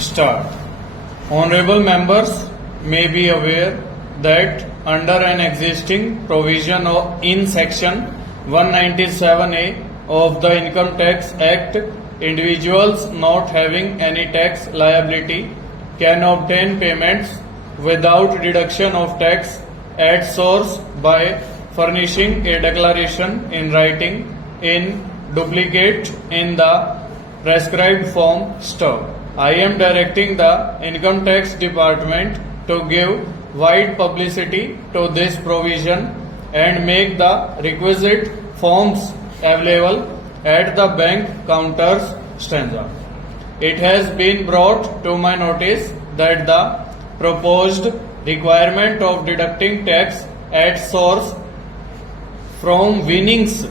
Start. Honorable members may be aware that under an existing provision in section 197A of the Income Tax Act, individuals not having any tax liability can obtain payments without deduction of tax at source by furnishing a declaration in writing in duplicate in the prescribed form stub. I am directing the Income Tax Department to give wide publicity to this provision and make the requisite forms available at the bank counters stanza. It has been brought to my notice that the proposed requirement of deducting tax at source from winnings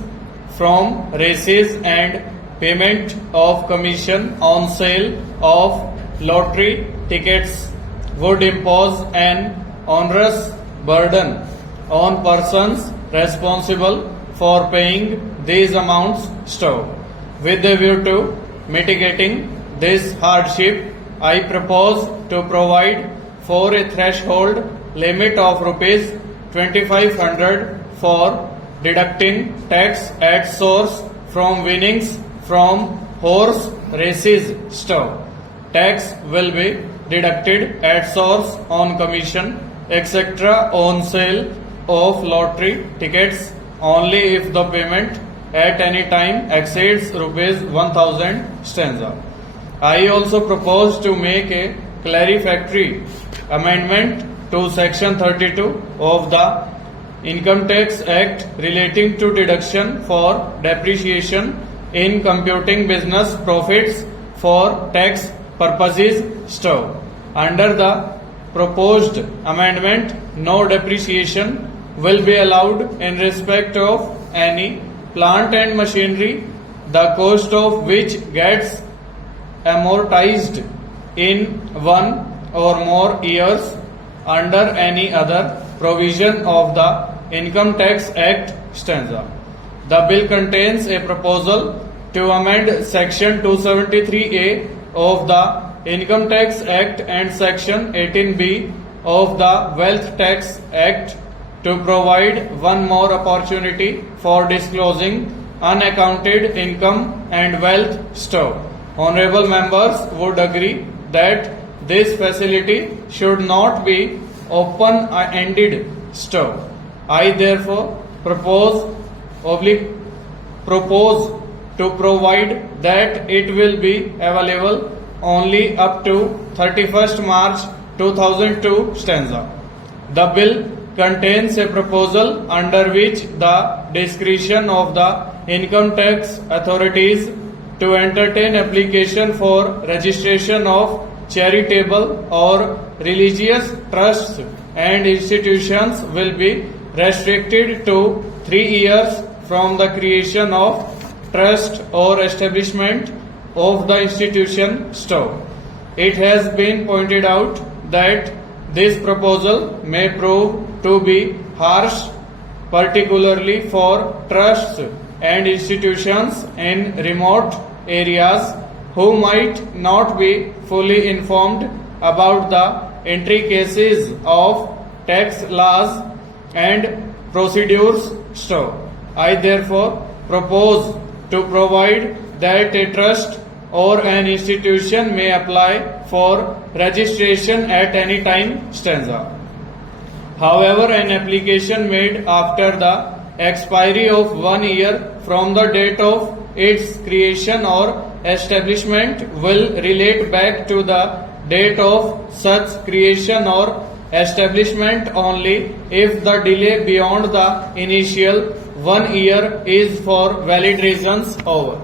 from races and payment of commission on sale of lottery tickets would impose an onerous burden on persons responsible for paying these amounts stub. With a view to mitigating this hardship, I propose to provide for a threshold limit of rupees 2500 for deducting tax at source from winnings from horse races stub. Tax will be deducted at source on commission, etc. on sale of lottery tickets only if the payment at any time exceeds rupees 1000 stanza. I also propose to make a clarifactory amendment to section 32 of the Income Tax Act relating to deduction for depreciation in computing business profits for tax purposes stub. Under the proposed amendment, no depreciation will be allowed in respect of any plant and machinery, the cost of which gets amortized in one or more years under any other provision of the Income Tax Act stanza. The bill contains a proposal to amend section 273A of the Income Tax Act and section 18B of the Wealth Tax Act to provide one more opportunity for disclosing unaccounted income and wealth stub. Honorable members would agree that this facility should not be open-ended stub. I therefore propose to provide that it will be available only up to 31st March 2002 stanza. The bill contains a proposal under which the discretion of the income tax authorities to entertain application for registration of charitable or religious trusts and institutions will be restricted to 3 years from the creation of trust or establishment of the institution stub. It has been pointed out that this proposal may prove to be harsh, particularly for trusts and institutions in remote areas who might not be fully informed about the intricacies of tax laws and procedures stub. I therefore propose to provide that a trust or an institution may apply for registration at any time stanza. However, an application made after the expiry of 1 year from the date of its creation or establishment will relate back to the date of such creation or establishment only if the delay beyond the initial 1 year is for valid reasons over.